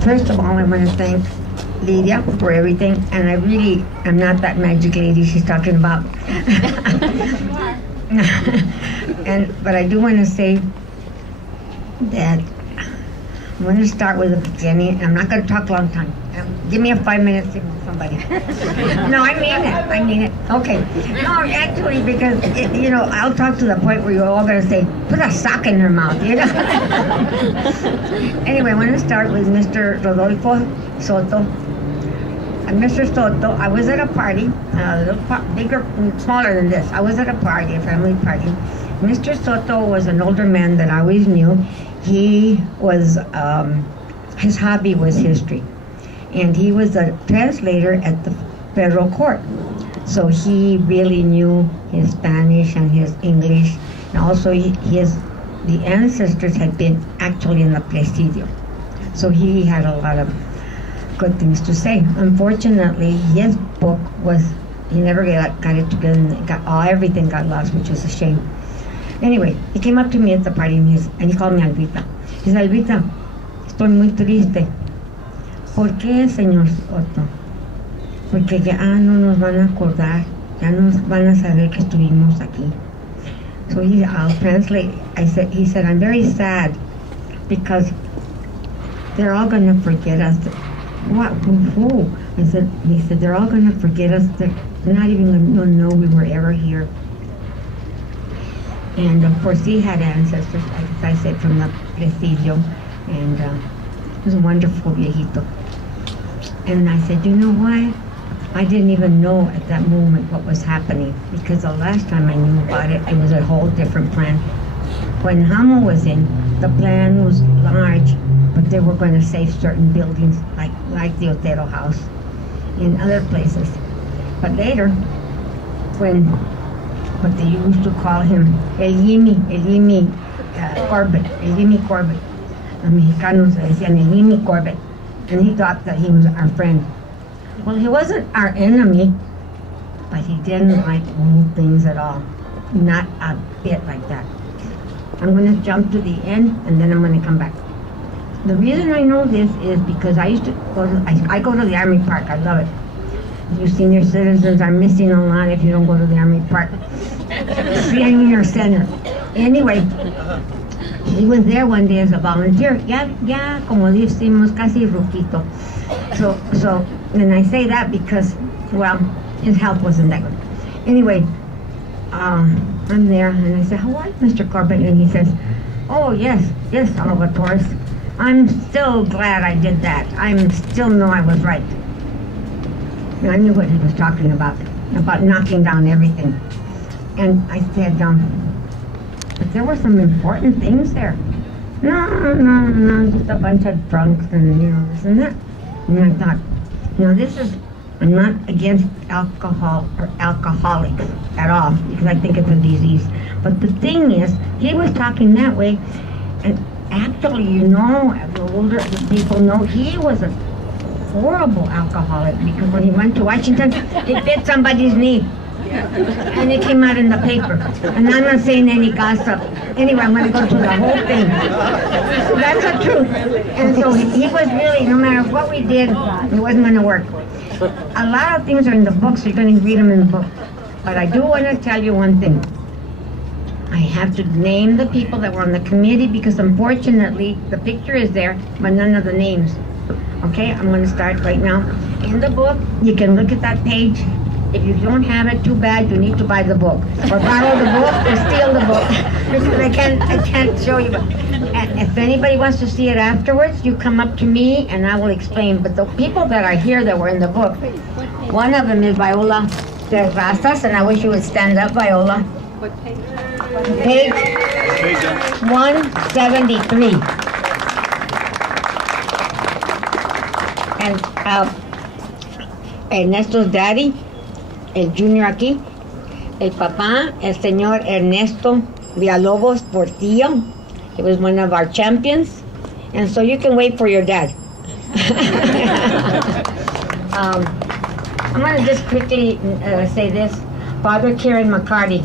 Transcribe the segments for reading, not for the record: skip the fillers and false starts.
First of all, I want to thank Lydia for everything, and I really am not that magic lady she's talking about. But I do want to say that I'm going to start with the beginning. I'm not going to talk a long time. Give me a 5-minute signal, somebody. No, I mean it. I mean it. Okay. No, actually, because, I'll talk to the point where you're all going to say, put a sock in her mouth, Anyway, I want to start with Mr. Rodolfo Soto. And Mr. Soto, I was at a party, a little bigger, smaller than this. I was at a party, a family party. Mr. Soto was an older man that I always knew. He was, his hobby was history. And he was a translator at the federal court. So he really knew his Spanish and his English. And also the ancestors had been actually in the Presidio. So he had a lot of good things to say. Unfortunately, his book he never got it together, and everything got lost, which was a shame. Anyway, he came up to me at the party and he called me Alvita. He said, Alvita, estoy muy triste. ¿Por qué, señor Soto? Porque ya no nos van a acordar, ya nos van a saber que estuvimos aquí. So I'll translate. He said, I'm very sad because they're all going to forget us. What? Who? He said, they're all going to forget us. They're not even going to know we were ever here. And of course, he had ancestors, as I said, from the Presidio, and he was a wonderful viejito. And I said, you know what? I didn't even know at that moment what was happening, because the last time I knew about it, it was a whole different plan. When Hamo was in, the plan was large, but they were going to save certain buildings, like the Otero House, in other places. But later, what they used to call him El Jimmy Corbett. Los mexicanos le decían El Jimmy Corbett, and he thought that he was our friend. Well, he wasn't our enemy, but he didn't like old things at all. Not a bit like that. I'm going to jump to the end, and then I'm going to come back. The reason I know this is because I used to I go to the Army Park. I love it. You senior citizens are missing a lot if you don't go to the Army Park. Senior Center. Anyway, he was there one day as a volunteer. Ya como decimos, casi ruquito. So, and I say that because, well, his health wasn't that good. Anyway, I'm there, and I said, how are you, Mr. Corbett? And he says, oh, yes, Alva Torres. I'm still glad I did that. I still know I was right. And I knew what he was talking about knocking down everything. And I said, but there were some important things there. No, just a bunch of drunks and, this and that. And I thought, I'm not against alcohol or alcoholics at all, because I think it's a disease. But the thing is, he was talking that way, and actually, the older people know, he was a horrible alcoholic, because when he went to Washington, he bit somebody's knee. And it came out in the paper. And I'm not saying any gossip. Anyway, I'm going to go through the whole thing. That's the truth. And so he was really, no matter what we did, it wasn't going to work. A lot of things are in the book, so you're going to read them in the book. But I do want to tell you one thing. I have to name the people that were on the committee, because unfortunately, the picture is there, but none of the names. Okay, I'm going to start right now. In the book, you can look at that page. If you don't have it, too bad, you need to buy the book. Or borrow the book, or steal the book. Because I can't show you. And if anybody wants to see it afterwards, you come up to me and I will explain. But the people that are here that were in the book, one of them is Viola Terrazas, and I wish you would stand up, Viola. What page? Page 173. And Ernesto's daddy, el junior aquí, el papá, el señor Ernesto Villalobos Portillo. He was one of our champions. And so you can wait for your dad. I'm going to just quickly say this. Father Karen McCarty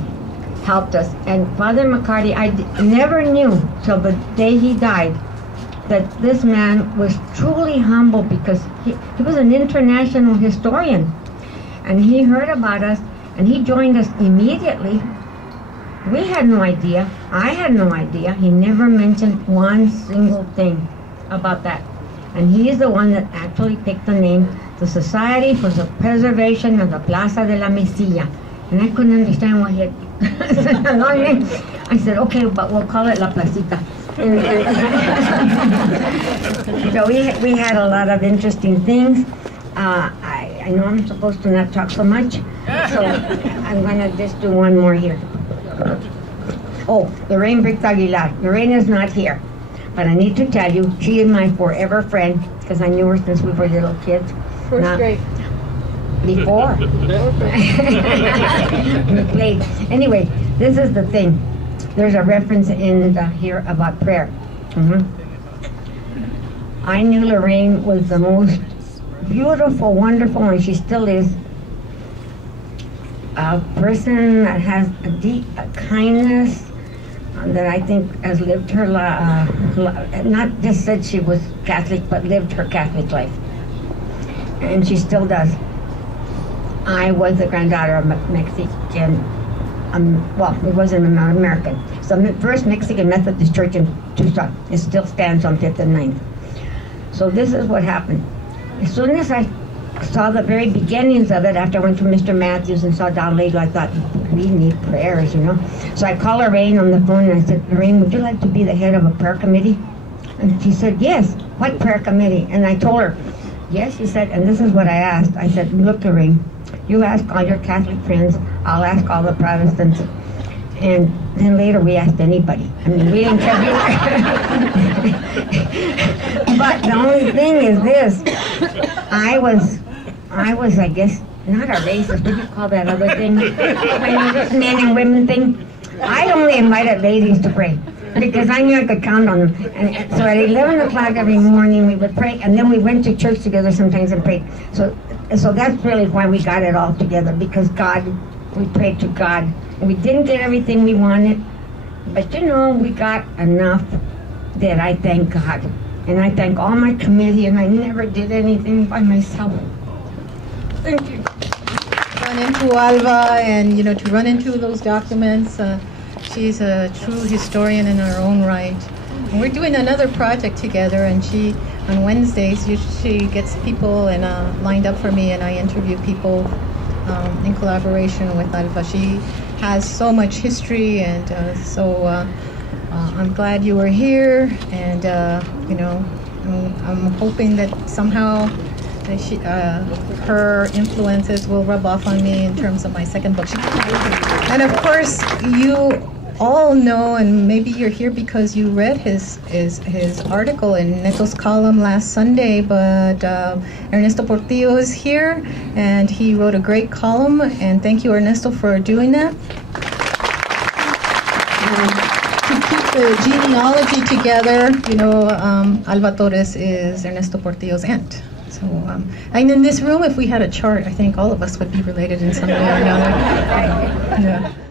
helped us. And Father McCarty, I never knew till the day he died that this man was truly humble because he was an international historian. And he heard about us, and he joined us immediately. We had no idea. I had no idea. He never mentioned one single thing about that. And he is the one that actually picked the name, the Society for the Preservation of the Plaza de la Mesilla. And I couldn't understand why he had such a long name. I said, okay, but we'll call it La Placita. So we had a lot of interesting things. I know I'm supposed to not talk so much, so I'm going to just do one more here. Oh, Lorraine Briggs Aguilar. Lorraine is not here, but I need to tell you, she is my forever friend, because I knew her since we were little kids. First grade. Before. We played. Anyway, this is the thing. There's a reference in here about prayer. I knew Lorraine was the most beautiful, wonderful, and she still is, a person that has a deep kindness that I think has lived her life, not just said she was Catholic, but lived her Catholic life. And she still does. I was the granddaughter of Mexican, well, it wasn't American. So the first Mexican Methodist Church in Tucson. It still stands on 5th and 9th. So this is what happened. As soon as I saw the very beginnings of it, after I went to Mr. Matthews and saw Don Lago, I thought, we need prayers, you know. So I called Lorraine on the phone and I said, Lorraine, would you like to be the head of a prayer committee? And she said, yes. What prayer committee? And I told her, yes, she said, and this is what I asked. I said, look, Lorraine, you ask all your Catholic friends, I'll ask all the Protestants. And then later we asked anybody. I mean, we didn't care. But the only thing is this, I was, I guess, not a racist, what do you call that other thing? Men and women thing. I only invited ladies to pray, because I knew I could count on them. And so at 11 o'clock every morning we would pray, and then we went to church together sometimes and prayed. So that's really why we got it all together, because we prayed to God. We didn't get everything we wanted, but you know, we got enough that I thank God. And I thank all my committee, and I never did anything by myself. Thank you. Run into Alva, and you know, to run into those documents. She's a true historian in her own right. And we're doing another project together, and she, on Wednesdays, she gets people and lined up for me, and I interview people in collaboration with Alva. She has so much history, and so I'm glad you were here, and you know, I'm hoping that somehow her influences will rub off on me in terms of my second book. And of course, you all know, and maybe you're here because you read his article in Neto's column last Sunday, but Ernesto Portillo is here, and he wrote a great column, and thank you, Ernesto, for doing that. To keep the genealogy together, you know, Alva Torres is Ernesto Portillo's aunt. So, and in this room, if we had a chart, I think all of us would be related in some way or another. Yeah.